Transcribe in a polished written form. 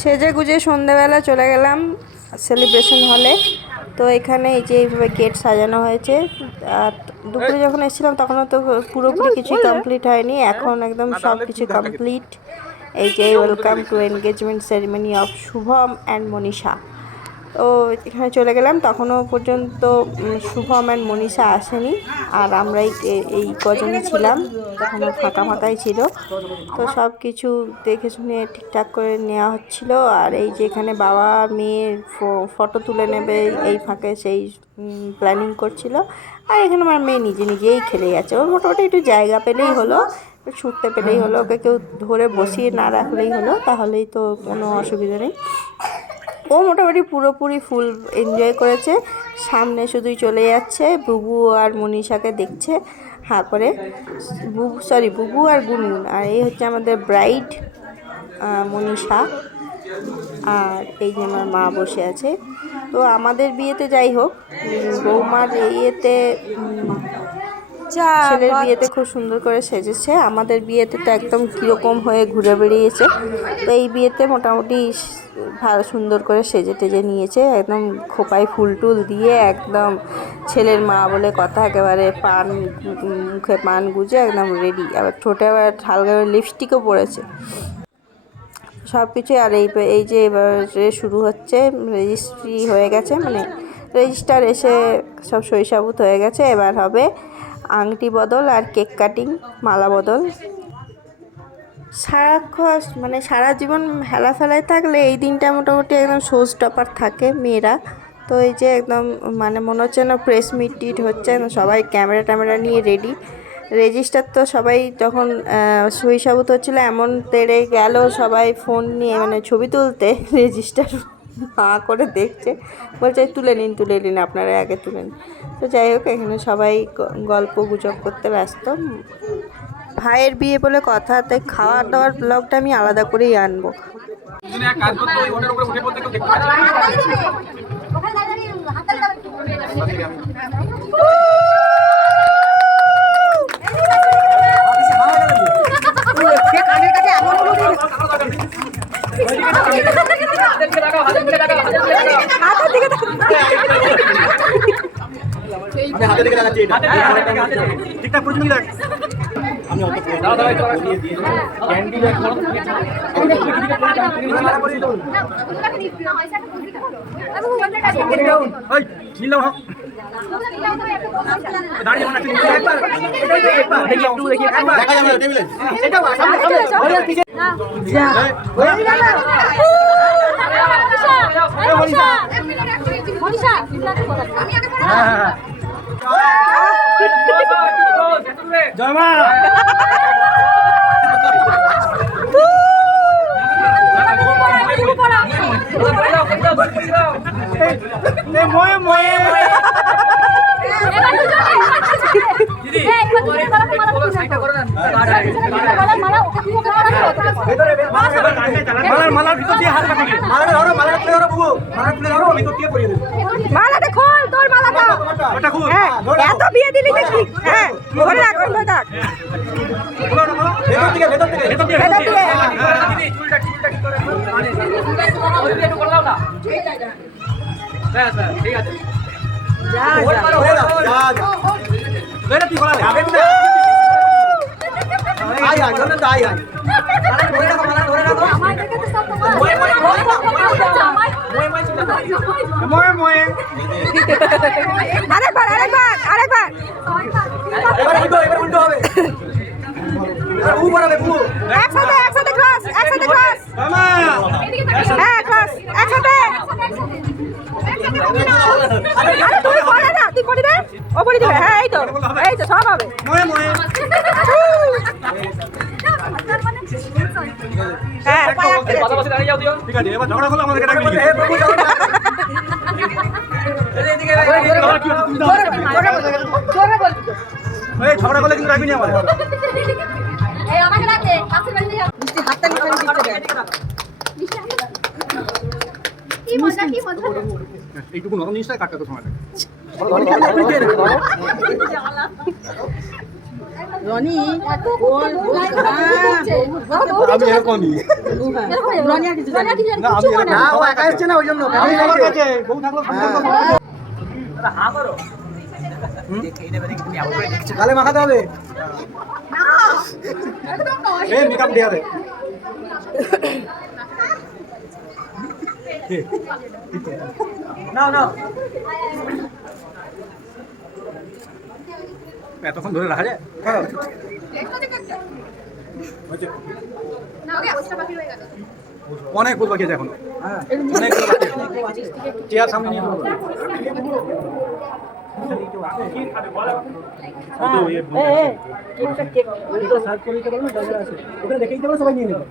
সেজে গুজে সন্ধ্যাবেলা চলে গেলাম সেলিব্রেশন হলে। তো এখানে এই যে এইভাবে গেট সাজানো হয়েছে। আর দুপুরে যখন এসেছিলাম তখনও তো পুরোপুরি কিছুই কমপ্লিট হয়নি, এখন একদম সব কিছু কমপ্লিট। এই যে welcome to engagement ceremony of Shubham and Manisha. তো এখানে চলে গেলাম, তখনও পর্যন্ত শুভম অ্যান্ড মনীষা আসেনি, আর আমরাই এই কজনই ছিলাম, তখনও ফাঁকা ফাঁকাই ছিল। তো সব কিছু দেখে শুনে ঠিকঠাক করে নেওয়া হচ্ছিল। আর এই যে এখানে বাবা মেয়ের ফটো তুলে নেবে এই ফাঁকে সেই প্ল্যানিং করছিল। আর এখানে আমার মেয়ে নিজে নিজেই খেলে গেছে, ওর মোটামুটি একটু জায়গা পেলেই হলো, ছুটতে পেলেই হলো, ওকে কেউ ধরে বসিয়ে না রাখলেই হলো, তাহলেই তো কোনো অসুবিধা নেই। ও মোটামুটি পুরোপুরি ফুল এনজয় করেছে। সামনে শুধুই চলে যাচ্ছে, বুবু আর মনীষাকে দেখছে হাঁ করে। বুবু আর গুনগুন। আর এই হচ্ছে আমাদের ব্রাইড মনীষা, আর এই যে আমার মা বসে আছে। তো আমাদের বিয়েতে যাই হোক, বৌমার ইয়েতে ছেলের বিয়েতে খুব সুন্দর করে সেজেছে, আমাদের বিয়েতে তো একদম কীরকম হয়ে ঘুরে বেরিয়েছে। তো এই বিয়েতে মোটামুটি ভালো সুন্দর করে সেজে টেজে নিয়েছে, একদম খোপায় ফুল টুল দিয়ে একদম ছেলের মা বলে কথা, একেবারে মুখে পান গুজে একদম রেডি। আবার ঠোঁটে আবার হালকা লিপস্টিকও পরেছে সব কিছু। আর এই যে এবারে শুরু হচ্ছে, রেজিস্ট্রি হয়ে গেছে, মানে রেজিস্টার এসে সব সইসাবুত হয়ে গেছে। এবার হবে আংটি বদল আর কেক কাটিং, মালা বদল। সারাক্ষণ মানে সারা জীবন হেলা ফেলায় থাকলে এই দিনটা মোটামুটি একদম শো স্টপার থাকে মেয়েরা। তো এই যে একদম মানে মনে হচ্ছে না প্রেস মিট হচ্ছে, সবাই ক্যামেরা ট্যামেরা নিয়ে রেডি। রেজিস্টার তো সবাই যখন সহিসাবুত হচ্ছিল এমন তেড়ে গেল সবাই ফোন নিয়ে, মানে ছবি তুলতে, রেজিস্টার হাঁ করে দেখছে, বলছে তুলে নিন আপনারা আগে তুলে নিন। তো যাই হোক, এখানে সবাই গল্প গুজব করতে ব্যস্ত। ভাইয়ের বিয়ে বলে কথা, তাই খাওয়া দাওয়ার ব্লগটা আমি আলাদা করেই আনবো। জয় মা। মালাটা খোল, তোর মালাটা এত বিয়ে দিলি দেখি। হ্যাঁ ধরে রাখ, ধরে রাখ। ঠিক আছে, একসাথে ক্লাস, একসাথে ক্লাস। হ্যাঁ ক্লাস একসাথে। আরে তুই করে না, তুই করে দে, ও করে দিবে। হ্যাঁ এই তো সব হবে। হ্যাঁ ঠিক আছে, এবার ঝগড়া করলে আমাদেরকে ডাকবি। ঝগড়া করলে কিন্তু রাখবি না আমাদের। এইটুকু নরম জিনিসটা কাটতে তো সময় লাগে। রনি আমি এরকমই রনি আর কিছু জানে না আমি এরকম না ও একা এসছে না ওই জন্য আমি আমার কাছে বউ থাকলো গালে মাখাতে হবে এই মেকআপ দেয়া দে না না এতক্ষণ ধরে রাখা যায় অনেক ফুল বাকি আছে এখন অনেক ফুল বাকি আছে চেয়ার সামনে নিয়ে বসো। সার্চ করে দিতে পারবো, দরকার আছে ওখানে দেখে দিতে পারো, সবাই নিয়ে নেবে।